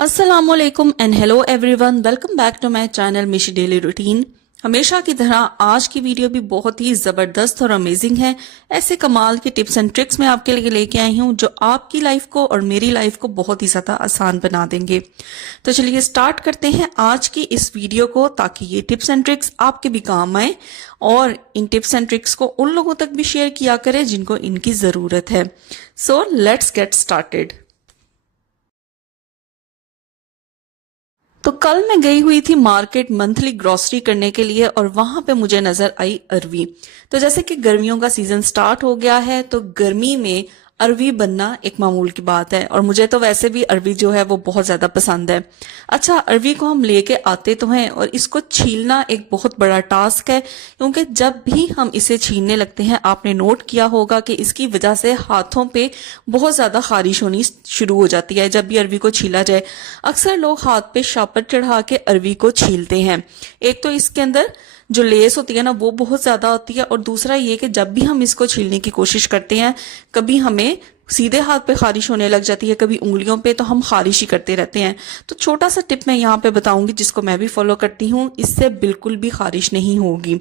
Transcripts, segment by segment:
अस्सलामुअलैकुम and hello everyone, welcome back to my channel Mishi daily routine. हमेशा की तरह आज की वीडियो भी बहुत ही जबरदस्त और अमेजिंग है। ऐसे कमाल की टिप्स एंड ट्रिक्स मैं आपके लिए लेके आई हूँ जो आपकी लाइफ को और मेरी लाइफ को बहुत ही ज्यादा आसान बना देंगे। तो चलिए स्टार्ट करते हैं आज की इस वीडियो को, ताकि ये टिप्स एंड ट्रिक्स आपके भी काम आए और इन टिप्स एंड ट्रिक्स को उन लोगों तक भी शेयर किया करें जिनको इनकी जरूरत है। So let's get started. तो कल मैं गई हुई थी मार्केट मंथली ग्रोसरी करने के लिए और वहां पे मुझे नजर आई अरवी। तो जैसे कि गर्मियों का सीजन स्टार्ट हो गया है तो गर्मी में अरवी बनना एक मामूल की बात है और मुझे तो वैसे भी अरवी जो है वो बहुत ज्यादा पसंद है। अच्छा, अरवी को हम लेके आते तो हैं और इसको छीलना एक बहुत बड़ा टास्क है, क्योंकि जब भी हम इसे छीलने लगते हैं आपने नोट किया होगा कि इसकी वजह से हाथों पे बहुत ज्यादा खारिश होनी शुरू हो जाती है जब भी अरवी को छीला जाए। अक्सर लोग हाथ पे शापर चढ़ा के अरवी को छीलते हैं। एक तो इसके अंदर जो लेस होती है ना वो बहुत ज्यादा होती है, और दूसरा ये कि जब भी हम इसको छीलने की कोशिश करते हैं कभी हमें सीधे हाथ पे खारिश होने लग जाती है, कभी उंगलियों पे, तो हम खारिश ही करते रहते हैं। तो छोटा सा टिप मैं यहाँ पे बताऊंगी जिसको मैं भी फॉलो करती हूँ, इससे बिल्कुल भी खारिश नहीं होगी।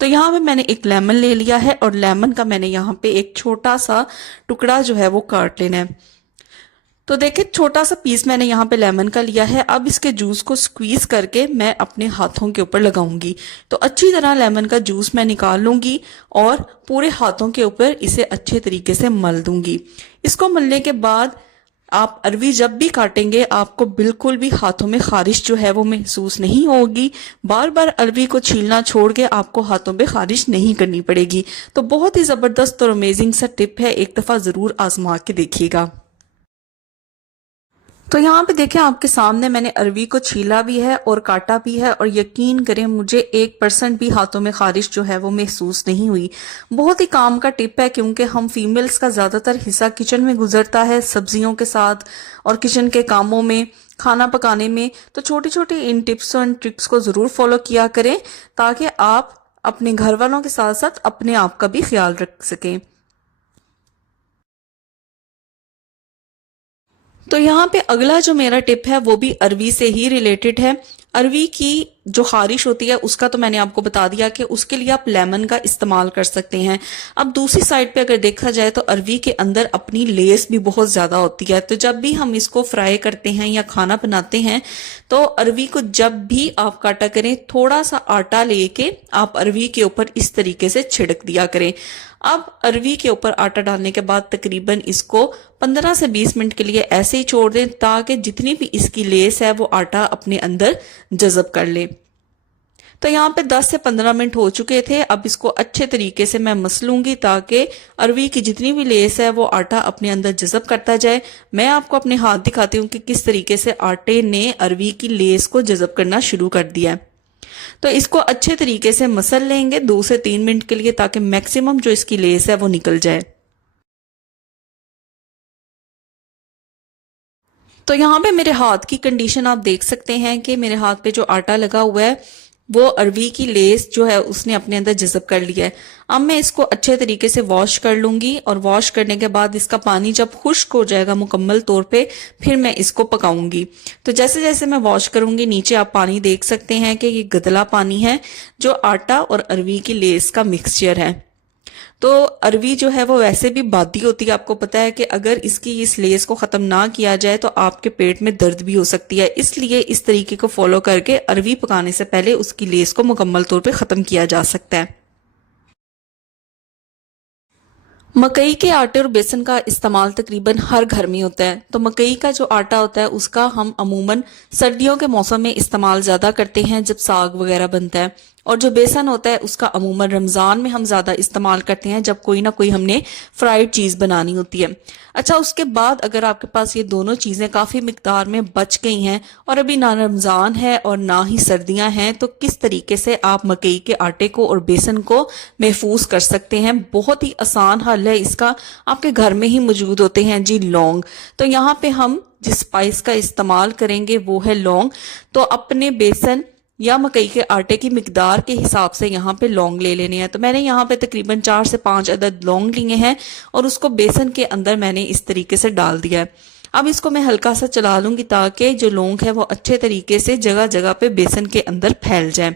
तो यहाँ पे मैंने एक लेमन ले लिया है और लेमन का मैंने यहाँ पे एक छोटा सा टुकड़ा जो है वो काट लेना है। तो देखिए छोटा सा पीस मैंने यहाँ पे लेमन का लिया है। अब इसके जूस को स्क्वीज करके मैं अपने हाथों के ऊपर लगाऊंगी। तो अच्छी तरह लेमन का जूस मैं निकाल लूंगी और पूरे हाथों के ऊपर इसे अच्छे तरीके से मल दूंगी। इसको मलने के बाद आप अरवी जब भी काटेंगे आपको बिल्कुल भी हाथों में खारिश जो है वो महसूस नहीं होगी। बार बार अरवी को छीलना छोड़ के आपको हाथों पे खारिश नहीं करनी पड़ेगी। तो बहुत ही जबरदस्त और अमेजिंग सा टिप है, एक दफा जरूर आजमा के देखिएगा। तो यहाँ पे देखें आपके सामने मैंने अरवी को छीला भी है और काटा भी है, और यकीन करें मुझे 1% भी हाथों में खारिश जो है वो महसूस नहीं हुई। बहुत ही काम का टिप है, क्योंकि हम फीमेल्स का ज्यादातर हिस्सा किचन में गुजरता है सब्जियों के साथ और किचन के कामों में, खाना पकाने में। तो छोटी छोटी इन टिप्स और ट्रिक्स को जरूर फॉलो किया करें, ताकि आप अपने घर वालों के साथ साथ अपने आप का भी ख्याल रख सकें। तो यहाँ पे अगला जो मेरा टिप है वो भी अरवी से ही रिलेटेड है। अरवी की जो खारिश होती है उसका तो मैंने आपको बता दिया कि उसके लिए आप लेमन का इस्तेमाल कर सकते हैं। अब दूसरी साइड पे अगर देखा जाए तो अरवी के अंदर अपनी लेस भी बहुत ज्यादा होती है। तो जब भी हम इसको फ्राई करते हैं या खाना बनाते हैं तो अरवी को जब भी आप काटा करें थोड़ा सा आटा लेके आप अरवी के ऊपर इस तरीके से छिड़क दिया करें। अब अरवी के ऊपर आटा डालने के बाद तकरीबन इसको 15 से 20 मिनट के लिए ऐसे ही छोड़ दें, ताकि जितनी भी इसकी लेस है वो आटा अपने अंदर जज़ब कर ले। तो यहाँ पे 10 से 15 मिनट हो चुके थे। अब इसको अच्छे तरीके से मैं मसलूंगी ताकि अरवी की जितनी भी लेस है वो आटा अपने अंदर जज़ब करता जाए। मैं आपको अपने हाथ दिखाती हूँ कि किस तरीके से आटे ने अरवी की लेस को जज़ब करना शुरू कर दिया है। तो इसको अच्छे तरीके से मसल लेंगे 2 से 3 मिनट के लिए, ताकि मैक्सिमम जो इसकी लेस है वो निकल जाए। तो यहाँ पे मेरे हाथ की कंडीशन आप देख सकते हैं कि मेरे हाथ पे जो आटा लगा हुआ है वो अरवी की लेस जो है उसने अपने अंदर जज़ब कर लिया है। अब मैं इसको अच्छे तरीके से वॉश कर लूंगी, और वॉश करने के बाद इसका पानी जब खुश्क हो जाएगा मुकम्मल तौर पे फिर मैं इसको पकाऊंगी। तो जैसे जैसे मैं वॉश करूंगी नीचे आप पानी देख सकते हैं कि ये गदला पानी है जो आटा और अरवी की लेस का मिक्सचर है। तो अरवी जो है वो वैसे भी बादी होती है, आपको पता है कि अगर इसकी इस लेस को खत्म ना किया जाए तो आपके पेट में दर्द भी हो सकती है। इसलिए इस तरीके को फॉलो करके अरवी पकाने से पहले उसकी लेस को मुकम्मल तौर पे खत्म किया जा सकता है। मकई के आटे और बेसन का इस्तेमाल तकरीबन हर घर में होता है। तो मकई का जो आटा होता है उसका हम अमूमन सर्दियों के मौसम में इस्तेमाल ज्यादा करते हैं जब साग वगैरह बनता है, और जो बेसन होता है उसका अमूमन रमजान में हम ज्यादा इस्तेमाल करते हैं जब कोई ना कोई हमने फ्राइड चीज बनानी होती है। अच्छा, उसके बाद अगर आपके पास ये दोनों चीजें काफी मिकदार में बच गई हैं और अभी ना रमजान है और ना ही सर्दियां हैं, तो किस तरीके से आप मकई के आटे को और बेसन को महफूज कर सकते हैं? बहुत ही आसान हल है इसका, आपके घर में ही मौजूद होते हैं जी लौंग। तो यहाँ पे हम जिस स्पाइस का इस्तेमाल करेंगे वो है लौंग। तो अपने बेसन या मकई के आटे की मिकदार के हिसाब से यहाँ पे लौंग ले लेने हैं। तो मैंने यहाँ पे तकरीबन 4 से 5 अदद लौंग लिए हैं और उसको बेसन के अंदर मैंने इस तरीके से डाल दिया है। अब इसको मैं हल्का सा चला लूंगी ताकि जो लौंग है वो अच्छे तरीके से जगह जगह पे बेसन के अंदर फैल जाए।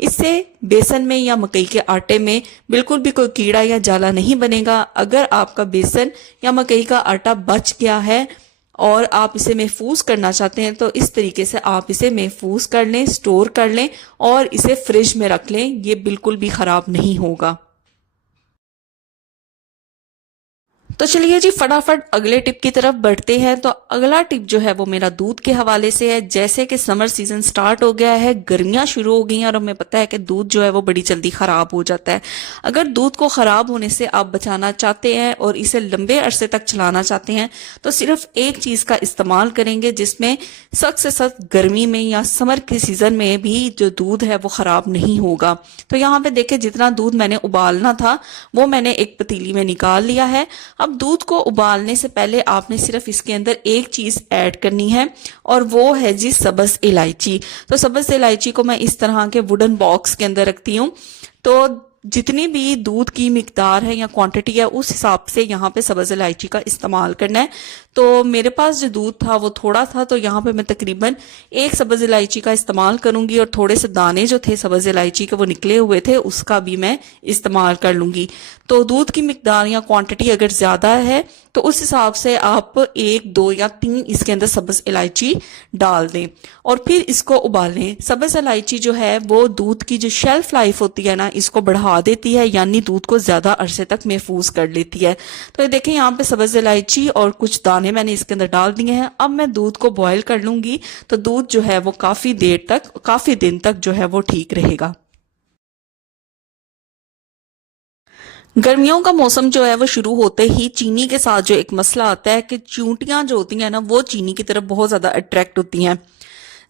इससे बेसन में या मकई के आटे में बिल्कुल भी कोई कीड़ा या जाला नहीं बनेगा। अगर आपका बेसन या मकई का आटा बच गया है और आप इसे महफूज करना चाहते हैं तो इस तरीके से आप इसे महफूज कर लें, स्टोर कर लें और इसे फ्रिज में रख लें। ये बिल्कुल भी खराब नहीं होगा। तो चलिए जी फटाफट अगले टिप की तरफ बढ़ते हैं। तो अगला टिप जो है वो मेरा दूध के हवाले से है। जैसे कि समर सीजन स्टार्ट हो गया है, गर्मियां शुरू हो गई हैं और हमें पता है कि दूध जो है वो बड़ी जल्दी खराब हो जाता है। अगर दूध को खराब होने से आप बचाना चाहते हैं और इसे लंबे अरसे तक चलाना चाहते हैं तो सिर्फ एक चीज का इस्तेमाल करेंगे जिसमें सख्त से सख्त गर्मी में या समर के सीजन में भी जो दूध है वो खराब नहीं होगा। तो यहाँ पे देखिए जितना दूध मैंने उबालना था वो मैंने एक पतीली में निकाल लिया है। अब दूध को उबालने से पहले आपने सिर्फ इसके अंदर एक चीज ऐड करनी है और वो है जी सब्ज इलायची। तो सब्ज इलायची को मैं इस तरह के वुडन बॉक्स के अंदर रखती हूँ। तो जितनी भी दूध की मिकदार है या क्वांटिटी है उस हिसाब से यहाँ पे सब्ज इलायची का इस्तेमाल करना है। तो मेरे पास जो दूध था वो थोड़ा था तो यहाँ पे मैं तकरीबन एक सब्ज इलायची का इस्तेमाल करूंगी और थोड़े से दाने जो थे सब्ज इलायची के वो निकले हुए थे उसका भी मैं इस्तेमाल कर लूंगी। तो दूध की मिकदार या क्वांटिटी अगर ज्यादा है तो उस हिसाब से आप 1, 2 या 3 इसके अंदर सब्ज इलायची डाल दें और फिर इसको उबालें। सब्ज इलायची जो है वो दूध की जो शेल्फ लाइफ होती है ना इसको बढ़ा देती है, यानी दूध को ज्यादा अरसे तक महफूज कर लेती है। तो ये देखें यहाँ पे सब्ज इलायची और कुछ दाने मैंने इसके अंदर डाल दिए हैं। अब मैं दूध को बॉयल कर लूंगी तो दूध जो है वो काफी दिन तक जो है वो ठीक रहेगा। गर्मियों का मौसम जो है वो शुरू होते ही चीनी के साथ जो एक मसला आता है कि चींटियां जो होती हैं ना वो चीनी की तरफ बहुत ज्यादा अट्रैक्ट होती हैं।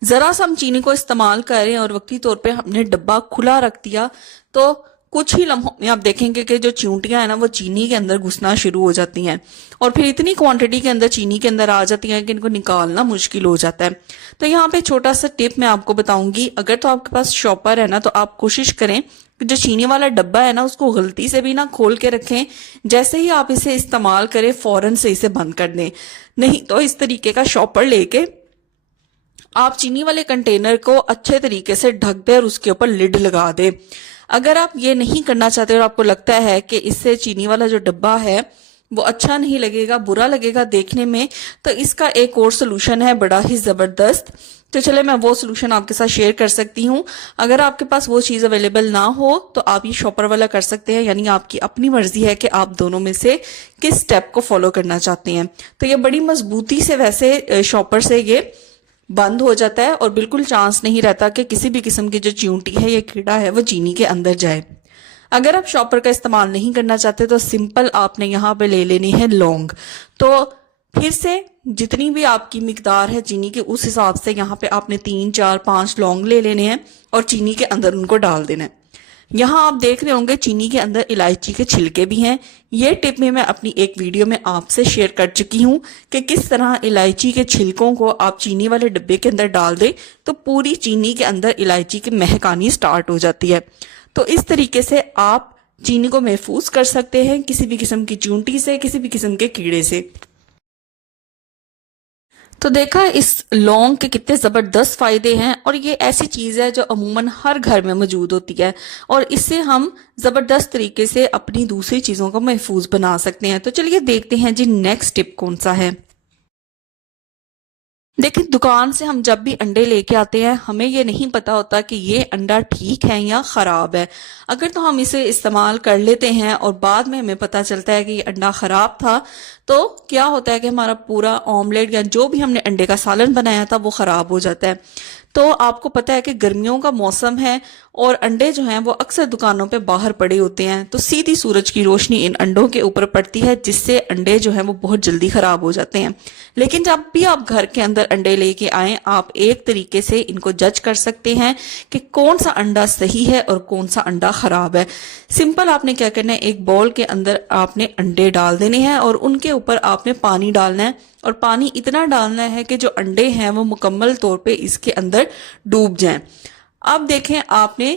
जरा सा हम चीनी को इस्तेमाल करें और वक्ती तौर पे हमने डब्बा खुला रख दिया तो कुछ ही लम्हों में आप देखेंगे कि जो चींटियां हैं ना वो चीनी के अंदर घुसना शुरू हो जाती हैं और फिर इतनी क्वांटिटी के अंदर चीनी के अंदर आ जाती हैं कि इनको निकालना मुश्किल हो जाता है। तो यहाँ पे छोटा सा टिप मैं आपको बताऊंगी। अगर तो आपके पास शॉपर है ना तो आप कोशिश करें कि जो चीनी वाला डब्बा है ना उसको गलती से भी ना खोल के रखें। जैसे ही आप इसे इस्तेमाल करें फौरन से इसे बंद कर दें, नहीं तो इस तरीके का शॉपर लेके आप चीनी वाले कंटेनर को अच्छे तरीके से ढक दे और उसके ऊपर लिड लगा दे। अगर आप ये नहीं करना चाहते और आपको लगता है कि इससे चीनी वाला जो डब्बा है वो अच्छा नहीं लगेगा, बुरा लगेगा देखने में, तो इसका एक और सोल्यूशन है बड़ा ही जबरदस्त। तो चले मैं वो सोल्यूशन आपके साथ शेयर कर सकती हूँ। अगर आपके पास वो चीज अवेलेबल ना हो तो आप ये शॉपर वाला कर सकते हैं, यानी आपकी अपनी मर्जी है कि आप दोनों में से किस स्टेप को फॉलो करना चाहते हैं। तो ये बड़ी मजबूती से वैसे शॉपर से ये बंद हो जाता है और बिल्कुल चांस नहीं रहता कि किसी भी किस्म की जो चींटी है या कीड़ा है वो चीनी के अंदर जाए। अगर आप शॉपर का इस्तेमाल नहीं करना चाहते तो सिंपल आपने यहाँ पे ले लेनी है लौंग। तो फिर से जितनी भी आपकी मिकदार है चीनी के उस हिसाब से यहाँ पे आपने 3, 4, 5 लौंग ले लेने हैं और चीनी के अंदर उनको डाल देना है। यहाँ आप देख रहे होंगे चीनी के अंदर इलायची के छिलके भी हैं। ये टिप में मैं अपनी एक वीडियो में आपसे शेयर कर चुकी हूँ कि किस तरह इलायची के छिलकों को आप चीनी वाले डिब्बे के अंदर डाल दें तो पूरी चीनी के अंदर इलायची की महक आनी स्टार्ट हो जाती है। तो इस तरीके से आप चीनी को महफूज कर सकते हैं किसी भी किस्म की चूंटी से, किसी भी किस्म के कीड़े से। तो देखा इस लौंग के कितने जबरदस्त फायदे हैं और ये ऐसी चीज है जो अमूमन हर घर में मौजूद होती है और इससे हम जबरदस्त तरीके से अपनी दूसरी चीजों को महफूज बना सकते हैं। तो चलिए देखते हैं जी नेक्स्ट टिप कौन सा है। देखिए दुकान से हम जब भी अंडे लेके आते हैं हमें ये नहीं पता होता कि ये अंडा ठीक है या खराब है। अगर तो हम इसे इस्तेमाल कर लेते हैं और बाद में हमें पता चलता है कि ये अंडा खराब था तो क्या होता है कि हमारा पूरा ऑमलेट या जो भी हमने अंडे का सालन बनाया था वो खराब हो जाता है। तो आपको पता है कि गर्मियों का मौसम है और अंडे जो हैं वो अक्सर दुकानों पे बाहर पड़े होते हैं तो सीधी सूरज की रोशनी इन अंडों के ऊपर पड़ती है जिससे अंडे जो हैं वो बहुत जल्दी खराब हो जाते हैं। लेकिन जब भी आप घर के अंदर अंडे लेके आए आप एक तरीके से इनको जज कर सकते हैं कि कौन सा अंडा सही है और कौन सा अंडा खराब है। सिंपल आपने क्या करना है, एक बाउल के अंदर आपने अंडे डाल देने हैं और उनके ऊपर आपने पानी डालना है और पानी इतना डालना है कि जो अंडे हैं वो मुकम्मल तौर पे इसके अंदर डूब जाएं। अब देखें आपने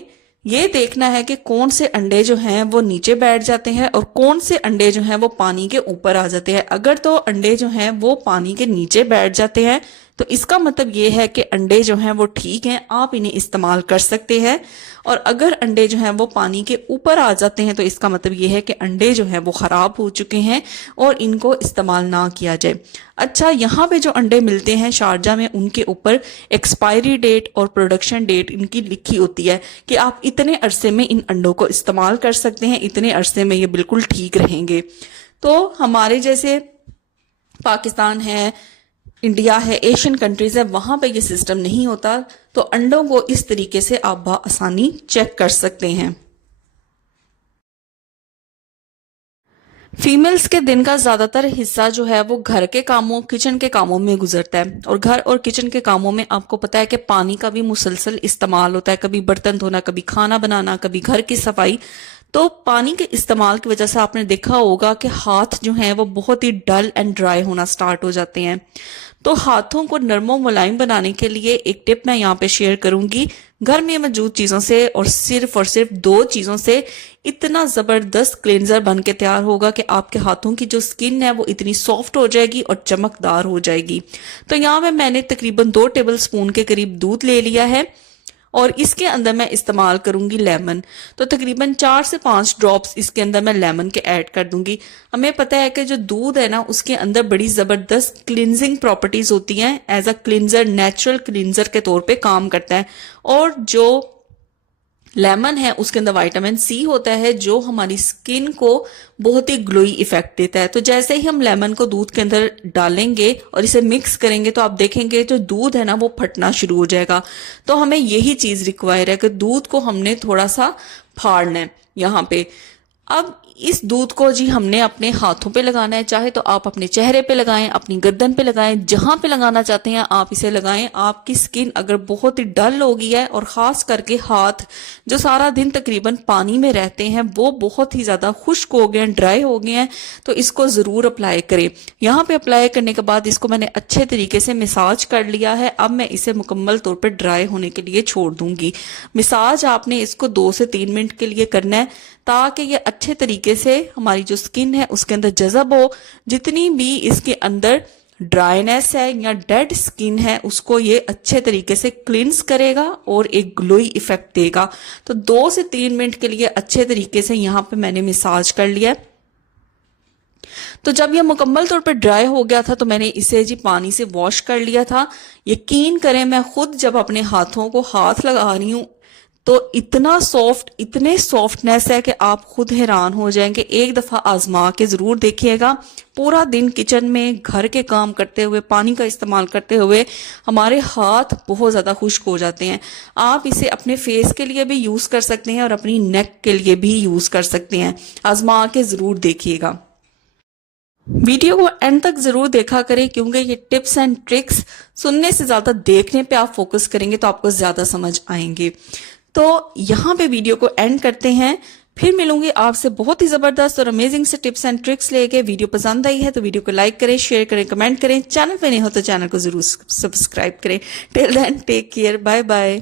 ये देखना है कि कौन से अंडे जो हैं वो नीचे बैठ जाते हैं और कौन से अंडे जो हैं वो पानी के ऊपर आ जाते हैं। अगर तो अंडे जो हैं वो पानी के नीचे बैठ जाते हैं तो इसका मतलब ये है कि अंडे जो हैं वो ठीक हैं, आप इन्हें इस्तेमाल कर सकते हैं। और अगर अंडे जो हैं वो पानी के ऊपर आ जाते हैं तो इसका मतलब ये है कि अंडे जो हैं वो खराब हो चुके हैं और इनको इस्तेमाल ना किया जाए। अच्छा, यहाँ पे जो अंडे मिलते हैं शारजा में, उनके ऊपर एक्सपायरी डेट और प्रोडक्शन डेट इनकी लिखी होती है कि आप इतने अरसे में इन अंडों को इस्तेमाल कर सकते हैं, इतने अरसे में ये बिल्कुल ठीक रहेंगे। तो हमारे जैसे पाकिस्तान है, इंडिया है, एशियन कंट्रीज है, वहां पे ये सिस्टम नहीं होता, तो अंडों को इस तरीके से आप आसानी चेक कर सकते हैं। फीमेल्स के दिन का ज्यादातर हिस्सा जो है वो घर के कामों, किचन के कामों में गुजरता है। और घर और किचन के कामों में आपको पता है कि पानी का भी मुसलसल इस्तेमाल होता है, कभी बर्तन धोना, कभी खाना बनाना, कभी घर की सफाई। तो पानी के इस्तेमाल की वजह से आपने देखा होगा कि हाथ जो हैं वो बहुत ही डल एंड ड्राई होना स्टार्ट हो जाते हैं। तो हाथों को नरम मुलायम बनाने के लिए एक टिप मैं यहाँ पे शेयर करूंगी। घर में मौजूद चीजों से और सिर्फ 2 चीजों से इतना जबरदस्त क्लेंजर बन के तैयार होगा कि आपके हाथों की जो स्किन है वो इतनी सॉफ्ट हो जाएगी और चमकदार हो जाएगी। तो यहाँ पे मैंने तकरीबन 2 टेबल स्पून के करीब दूध ले लिया है और इसके अंदर मैं इस्तेमाल करूंगी लेमन। तो तकरीबन 4 से 5 ड्रॉप्स इसके अंदर मैं लेमन के ऐड कर दूंगी। हमें पता है कि जो दूध है ना उसके अंदर बड़ी जबरदस्त क्लिनजिंग प्रॉपर्टीज होती हैं, as a cleanser, natural cleanser के तौर पे काम करता है। और जो लेमन है उसके अंदर विटामिन सी होता है जो हमारी स्किन को बहुत ही ग्लोई इफेक्ट देता है। तो जैसे ही हम लेमन को दूध के अंदर डालेंगे और इसे मिक्स करेंगे तो आप देखेंगे जो दूध है ना वो फटना शुरू हो जाएगा। तो हमें यही चीज रिक्वायर है कि दूध को हमने थोड़ा सा फाड़ना है यहाँ पे। अब इस दूध को जी हमने अपने हाथों पे लगाना है, चाहे तो आप अपने चेहरे पे लगाएं, अपनी गर्दन पे लगाएं, जहां पे लगाना चाहते हैं आप इसे लगाएं। आपकी स्किन अगर बहुत ही डल हो गई है और खास करके हाथ जो सारा दिन तकरीबन पानी में रहते हैं वो बहुत ही ज्यादा खुश्क हो गए हैं, ड्राई हो गए हैं, तो इसको जरूर अप्लाई करें। यहाँ पे अप्लाई करने के बाद इसको मैंने अच्छे तरीके से मिसाज कर लिया है। अब मैं इसे मुकम्मल तौर पर ड्राई होने के लिए छोड़ दूंगी। मिसाज आपने इसको 2 से 3 मिनट के लिए करना है ताकि ये अच्छे तरीके से हमारी जो स्किन है उसके अंदर जज़ब हो। जितनी भी इसके अंदर ड्राइनेस है या डेड स्किन है उसको ये अच्छे तरीके से क्लींस करेगा और एक ग्लोई इफेक्ट देगा। तो 2 से 3 मिनट के लिए अच्छे तरीके से यहाँ पे मैंने मिसाज कर लिया। तो जब ये मुकम्मल तौर पर ड्राई हो गया था तो मैंने इसे जी पानी से वॉश कर लिया था। यकीन करें मैं खुद जब अपने हाथों को हाथ लगा रही हूँ तो इतना सॉफ्ट, इतने सॉफ्टनेस है कि आप खुद हैरान हो जाएंगे। एक दफा आजमा के जरूर देखिएगा। पूरा दिन किचन में घर के काम करते हुए, पानी का इस्तेमाल करते हुए हमारे हाथ बहुत ज्यादा खुश्क हो जाते हैं। आप इसे अपने फेस के लिए भी यूज कर सकते हैं और अपनी नेक के लिए भी यूज कर सकते हैं। आजमा के जरूर देखिएगा। वीडियो को एंड तक जरूर देखा करें क्योंकि ये टिप्स एंड ट्रिक्स सुनने से ज्यादा देखने पे आप फोकस करेंगे तो आपको ज्यादा समझ आएंगे। तो यहाँ पे वीडियो को एंड करते हैं, फिर मिलूंगी आपसे बहुत ही जबरदस्त और अमेजिंग से टिप्स एंड ट्रिक्स लेके। वीडियो पसंद आई है तो वीडियो को लाइक करें, शेयर करें, कमेंट करें। चैनल पे नहीं हो तो चैनल को जरूर सब्सक्राइब करें। Till then take care, bye bye.